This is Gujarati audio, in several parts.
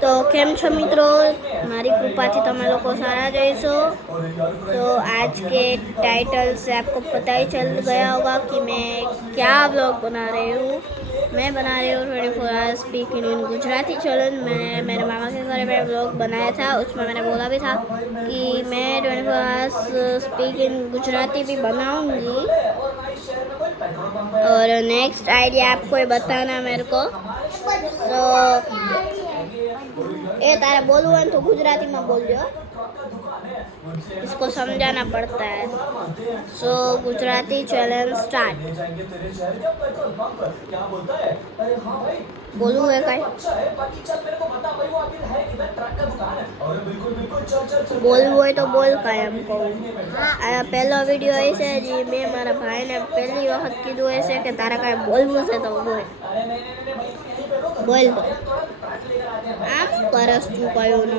तो केम छो मित्रों, मारी कृपा थी तमे लोग सारा जैसो। तो आज के टाइटल से आपको पता ही चल गया होगा कि मैं क्या व्लॉग बना रही हूँ। मैं बना रही हूँ 24 hours speaking in Gujarati challenge. मैंने मेरे मामा के घर में व्लॉग बनाया था, उसमें मैंने बोला भी था कि मैं 24 आवर्स स्पीकिंग गुजराती भी बनाऊंगी। और नेक्स्ट आइडिया आपको ये बताना मेरे को। ए तारा बोलू है तो गुजराती में बोल दो, इसको समझाना पड़ता है। सो गुजराती चैलेंज स्टार्ट। बोलू है कहीं बोलવું હોય તો બોલ કાંઈ એમ કહું। આ પહેલો વિડીયો એ છે જે મેં મારા ભાઈને પહેલી વખત કીધું હશે કે તારે કાંઈ બોલવું છે તો બોલ બોલ તો આમ કરસ તું કયું ન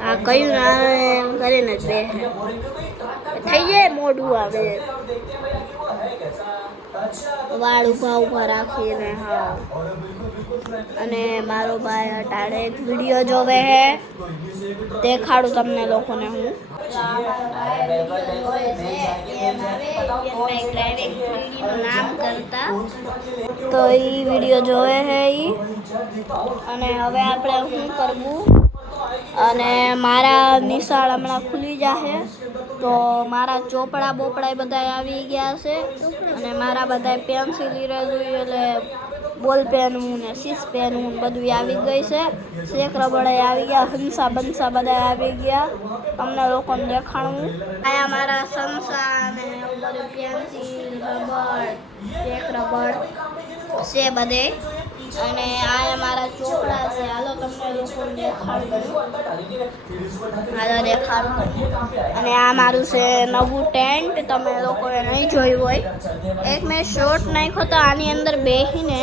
આ કયું ના એમ કરીને જ બેસે થઈ જાય મોઢું આવે વાળ ઊભા ઊભા રાખીને। હા અને મારો ભાઈ અટાડે એક વિડીયો જોવે હે, દેખાડું તમને લોકોને હું। નામ કરતા તો એ વિડીયો જોવે હે ઈ। અને હવે આપણે શું કરવું, અને મારા નિશાળ હમણાં ખુલી જાહે તો મારા ચોપડા બોપડા બધા આવી ગયા છે અને મારા બધા પેન્સિલ ઇરેઝર એટલે બોલ પેન ને સીસ પેન બધું આવી ગઈ છે। શેક રબડે આવી ગયા, હંસા બંસા બધા આવી ગયા। તમને લોકોને દેખાડું આયા મારા સંસા ને બધું પેન્સિલ રબડ શેક રબડ છે બધે। અને આ મારા ચોપડા છે, હાલો તમને લોકોને દેખાડું, હાલો દેખાડું। અને આ મારું છે નવું ટેન્ટ, તમે લોકોએ નહીં જોયું હોય। એક મેં શોર્ટ નાખ્યો તો આની અંદર બેસીને,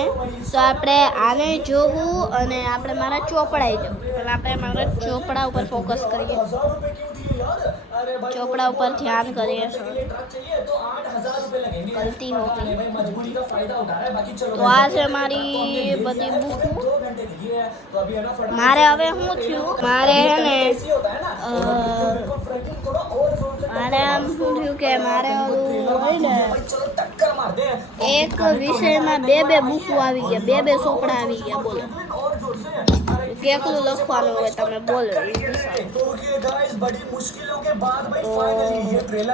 તો આપણે આને જોવું અને આપણે મારા ચોપડા જોવું। પણ આપણે મારા ચોપડા ઉપર ફોકસ કરીએ, ચોપડા ઉપર ध्यान કરીએ। ગલતી હો ગઈ। તો આ છે મારી બધી બુક। મારે હવે શું થયું, મારે હે ને મારે આમ શું થયું કે મારે ઓલું હોય ને એક વિષયમાં બે બુકો આવી ગયા, બે ચોપડા આવી ગયા। બોલો કેટલું લખવાનું હોય તમે બોલો।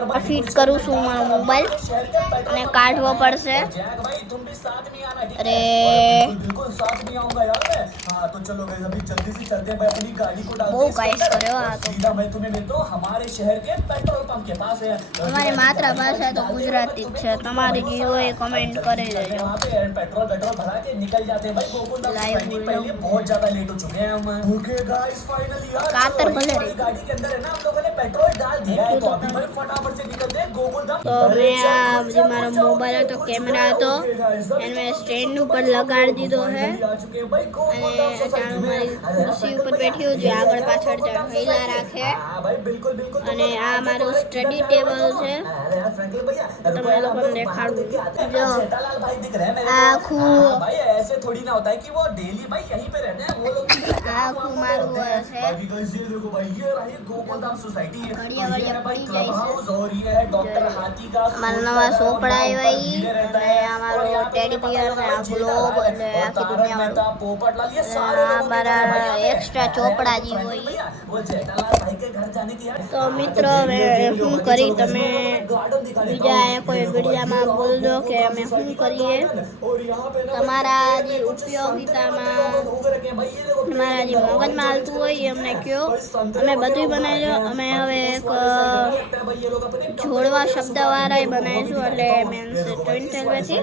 તો ફિટ કરું છું મારો મોબાઈલ અને કાઢવો પડશે। અરે બહુ ગાઈસ કર્યો આ તો। અમારી માતૃભાષા તો ગુજરાતી જ છે, તમારી જે હોય કમેન્ટ કરી દેજો। કાતર ભલે તો મેં આ જે મારો મોબાઈલ હતો કેમેરા હતો એને મેં સ્ટેન્ડ ઉપર લગાડી દીધો है। અને મારી ખુરશી ઉપર બેઠી હું, જે આગળ પાછળ હિલા રાખે। અને આ મારું સ્ટડી ટેબલ છે, તમને લોકોને દેખાડું। જો આખું આખું મારું છે, ઘડિયા પડી જાય છે। મારા નવા ચોપડા આવ્યા અને આ મારો ટેડી બિયર ને આ ગ્લોબ એટલે આખી દુનિયા મારા એક્સ્ટ્રા ચોપડા જે હોય। તો મિત્રો હવે શું કરી, તમે બીજા કોઈ વિડીયામાં બોલજો કે અમે શું કરીએ। તમારા જે ઉપયોગિતામાં તમારા જે મગજમાં હાલતું હોય એ અમને કહો, અમે બધું બનાવીજો। અમે હવે એક જોડવા શબ્દવાળા બનાવીશું, એટલે મીન્સ 20 પછી।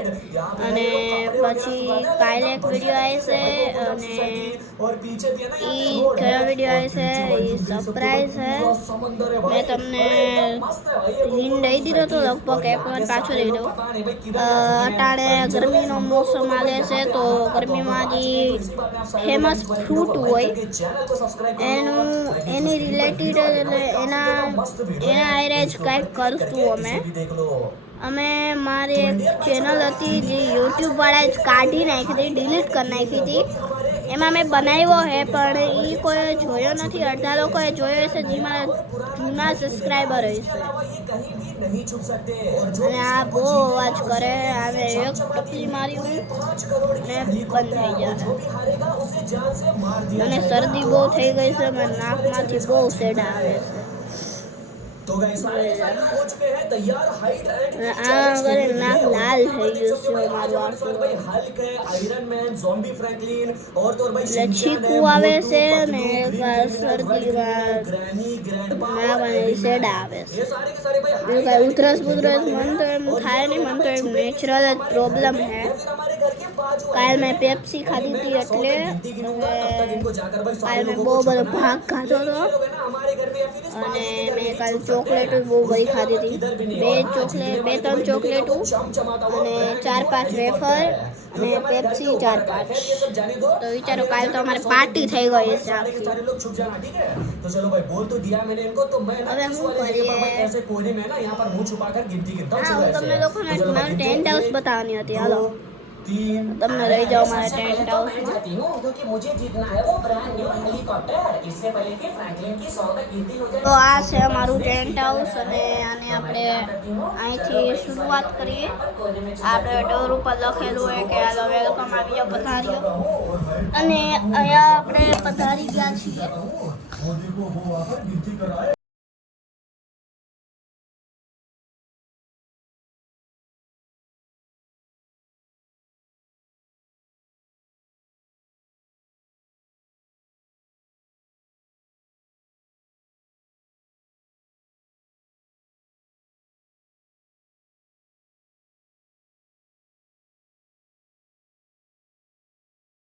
અને પછી કાલે એક વિડીયો આવશે અને એ કયો વિડીયો આવશે એ સરપ્રાઈઝ છે। મેં તમને હિન્ટ દઈ દીધો તો લગભગ એક વાર પાછો દઈ દઉં। અટાણે ગરમીનો મોસમ આવે છે, તો ગરમીમાં જે ફેમસ ફ્રૂટ હોય એની રિલેટેડ એટલે એના આયરે જ કંઈક કરશું અમે। અમે મારી એક ચેનલ હતી જે યુટ્યુબ વાળા જ કાઢી નાખી હતી, ડિલીટ કરી નાખી હતી. એમાં મેં બનાવ્યો છે પણ એ કોઈ જોયો નથી. અડધા લોકોએ જોયો હશે જે મારા જૂના સબસ્ક્રાઈબર હશે. અને આ બહુ અવાજ કરે. આને એક ટપલી મારી હું ને બંધ થઈ જાય. મને શરદી બહુ થઈ ગઈ છે. મને નાકમાંથી બહુ સેડા આવે છે. तो गाइस सारे हो चुके हैं तैयार हाइड एंड अगर नाक लाल है जिससे हमारा भाई हल्क है, आयरन मैन, ज़ॉम्बी फ्रैंकलिन और तो और भाई लच्छीकू आवे से ने सर्दी ग्रैनी ग्रैंडपा ना बने सेडा आवे ये सारे के सारे भाई ये का उतरस मन तो एम खाए नहीं, मन तो एक नेचुरल प्रॉब्लम है. हमारे घर के बाजू काल मैं पेप्सी खाती थी એટલે કાલ મેં બહુ બધો ભાગ ખાધો હતો हमारे घर में फिर અને મેં કાલ ચોકલેટ બહુ બધી ખાધી હતી. 2-3 ચોકલેટો અને 4-5 વેફર અને પેપ્સી 4-5. તો વિચારો કાલ તો અમારે પાર્ટી થઈ ગઈ છે આખી. सारे लोग छुप जाना ठीक है. तो चलो भाई बोल तो दिया मैंने इनको तो मैं હવે શું કરીએ? ऐसे कोने में ना यहाँ पर मुंह छुपाकर गिनती गिनता हूँ. હા, હું તમને લોકોને મારું ટેન્ટ હાઉસ બતાવવાની હતી. હાલો 3 તમને લઈ જાઓ મારા ટેન્ટ હાઉસમાં. चाहती हूँ क्योंकि मुझे जीतना है वो ब्रांड न्यू हेलीकॉप्टर. इससे पहले कि फ्रैंकलिन की 100 तक गिनती हो जाए. તો આ છે અમારું ટેન્ટ હાઉસ અને આને આપણે અહીંથી શરૂઆત કરીએ. આપણે ડોર ઉપર લખેલું હોય કે હાલો વેલકમ આવી જાઓ, પધાર્યો. અને અહીંયા આપણે પધારી ગયા છીએ.